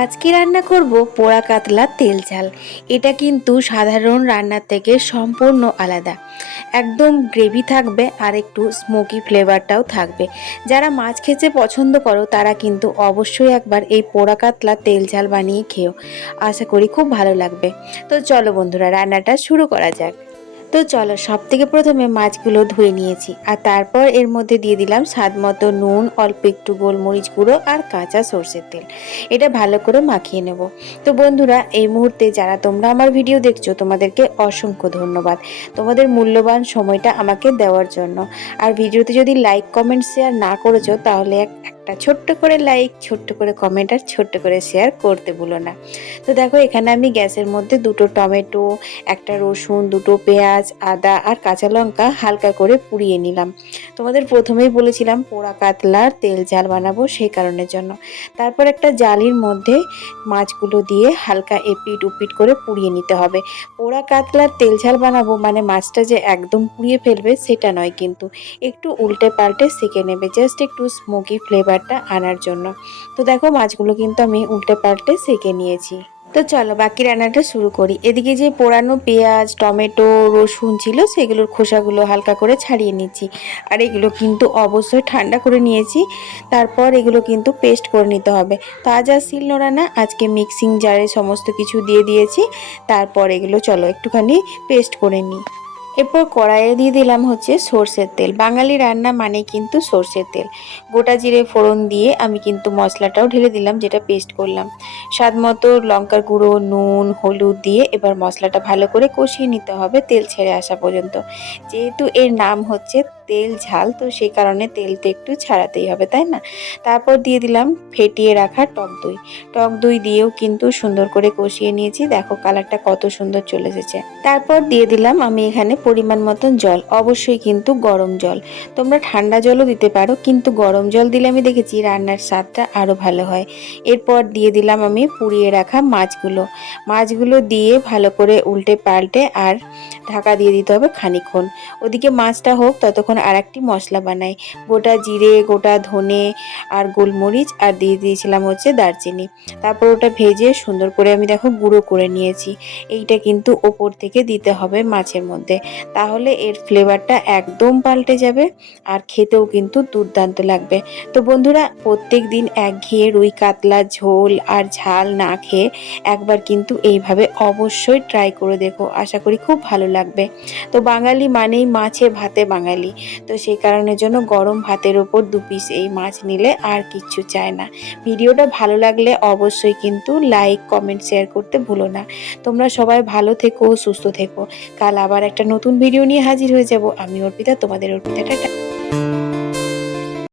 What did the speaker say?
আজকে রান্না করব পোড়া কাতলা তেল ঝাল। এটা কিন্তু সাধারণ রান্নার থেকে সম্পূর্ণ আলাদা। একদম গ্রেভি থাকবে আর একটু স্মোকি ফ্লেভারটাও থাকবে। যারা মাছ খেতে পছন্দ করো তারা কিন্তু অবশ্যই একবার এই পোড়া কাতলা তেল ঝাল বানিয়ে খেও। আশা করি খুব ভালো লাগবে। তো চলো বন্ধুরা, রান্নাটা শুরু করা যাক। তো চলো, সব থেকে প্রথমে মাছগুলো ধুয়ে নিয়েছি আর তারপর এর মধ্যে দিয়ে দিলাম স্বাদ মতো নুন, অল্প একটু গোলমরিচ গুঁড়ো আর কাঁচা সর্ষের তেল। এটা ভালো করে মাখিয়ে নেব। তো বন্ধুরা, এই মুহূর্তে যারা তোমরা আমার ভিডিও দেখছো তোমাদেরকে অসংখ্য ধন্যবাদ তোমাদের মূল্যবান সময়টা আমাকে দেওয়ার জন্য। আর ভিডিওতে যদি লাইক কমেন্ট শেয়ার না করেছো তাহলে একটা ছোট্ট করে লাইক, ছোট্ট করে কমেন্ট আর ছোট্ট করে শেয়ার করতে ভুলো না। তো দেখো, এখানে আমি গ্যাসের মধ্যে দুটো টমেটো, একটা রসুন, দুটো পেঁয়াজ, আদা আর কাঁচা লঙ্কা হালকা করে পুড়িয়ে নিলাম। তোমাদের প্রথমেই বলেছিলাম পোড়া কাতলার তেল ঝাল বানাবো, সেই কারণের জন্য। তারপর একটা জালির মধ্যে মাছগুলো দিয়ে হালকা এপিট উপিট করে পুড়িয়ে নিতে হবে। পোড়া কাতলার তেল ঝাল বানাবো মানে মাছটা যে একদম পুড়িয়ে ফেলবে সেটা নয়, কিন্তু একটু উল্টে পাল্টে সেঁকে নেবে, জাস্ট একটু স্মোকি ফ্লেভারটা আনার জন্য। তো দেখো, মাছগুলো কিন্তু আমি উল্টে পাল্টে সেঁকে নিয়েছি। তো চলো বাকি রান্নাটা শুরু করি। এদিকে যে পোড়ানো পেঁয়াজ, টমেটো, রসুন ছিল সেগুলোর খোসাগুলো হালকা করে ছাড়িয়ে নিচ্ছি। আর এগুলো কিন্তু অবশ্যই ঠান্ডা করে নিয়েছি। তারপর এগুলো কিন্তু পেস্ট করে নিতে হবে। তো আজ আর শিলনোড়া না, আজকে মিক্সিং জারে সমস্ত কিছু দিয়ে দিয়েছি। তারপর এগুলো চলো একটুখানি পেস্ট করে নিই। এরপর কড়াইয়ে দিয়ে দিলাম হচ্ছে সর্ষের তেল। বাঙালি রান্না মানে কিন্তু সর্ষের তেল। গোটা জিরে ফোড়ন দিয়ে আমি কিন্তু মশলাটাও ঢেলে দিলাম, যেটা পেস্ট করলাম। স্বাদ মতো লঙ্কার গুঁড়ো, নুন, হলুদ দিয়ে এবার মশলাটা ভালো করে কষিয়ে নিতে হবে তেল ছেড়ে আসা পর্যন্ত। যেহেতু এর নাম হচ্ছে তেল ঝাল, তো সেই কারণে তেলটা একটু ছাড়াতেই হবে, তাই না? তারপর দিয়ে দিলাম ফেটিয়ে রাখা টক দই। টক দই দিয়েও কিন্তু সুন্দর করে কষিয়ে নিয়েছি। দেখো কালারটা কত সুন্দর চলে এসেছে। তারপর দিয়ে দিলাম আমি এখানে পরিমাণ মতন জল, অবশ্যই কিন্তু গরম জল। তোমরা ঠান্ডা জলও দিতে পারো, কিন্তু গরম জল দিলে আমি দেখেছি রান্নার স্বাদটা আরও ভালো হয়। এরপর দিয়ে দিলাম আমি পুড়িয়ে রাখা মাছগুলো। মাছগুলো দিয়ে ভালো করে উল্টে পাল্টে আর ঢাকা দিয়ে দিতে হবে খানিকক্ষণ। ওদিকে মাছটা হোক, ততক্ষণ আর একটি মশলা বানাই। গোটা জিরে, গোটা ধনে আর গোলমরিচ আর দিয়ে দিয়েছিলাম হচ্ছে দারচিনি। তারপর ওটা ভেজে সুন্দর করে আমি দেখো গুঁড়ো করে নিয়েছি। এইটা কিন্তু ওপর থেকে দিতে হবে মাছের মধ্যে, তাহলে এর ফ্লেভারটা একদম পাল্টে যাবে আর খেতেও কিন্তু দুর্দান্ত লাগবে। তো বন্ধুরা, প্রত্যেক দিন একঘেয়ে রুই কাতলা ঝোল আর ঝাল না খেয়ে একবার কিন্তু এইভাবে অবশ্যই ট্রাই করে দেখো, আশা করি খুব ভালো লাগবে। তো বাঙালি মানেই মাছে ভাতে বাঙালি, তো সেই কারণের জন্য গরম ভাতের ওপর 2 পিস এই মাছ নিলে আর কিচ্ছু চায় না। ভিডিওটা ভালো লাগলে অবশ্যই কিন্তু লাইক কমেন্ট শেয়ার করতে ভুলো না। তোমরা সবাই ভালো থেকো, সুস্থ থেকো। কাল আবার একটা নতুন ভিডিও নিয়ে হাজির হয়ে যাব। আমি অর্পিতা, তোমাদের অর্পিতা। টাটা।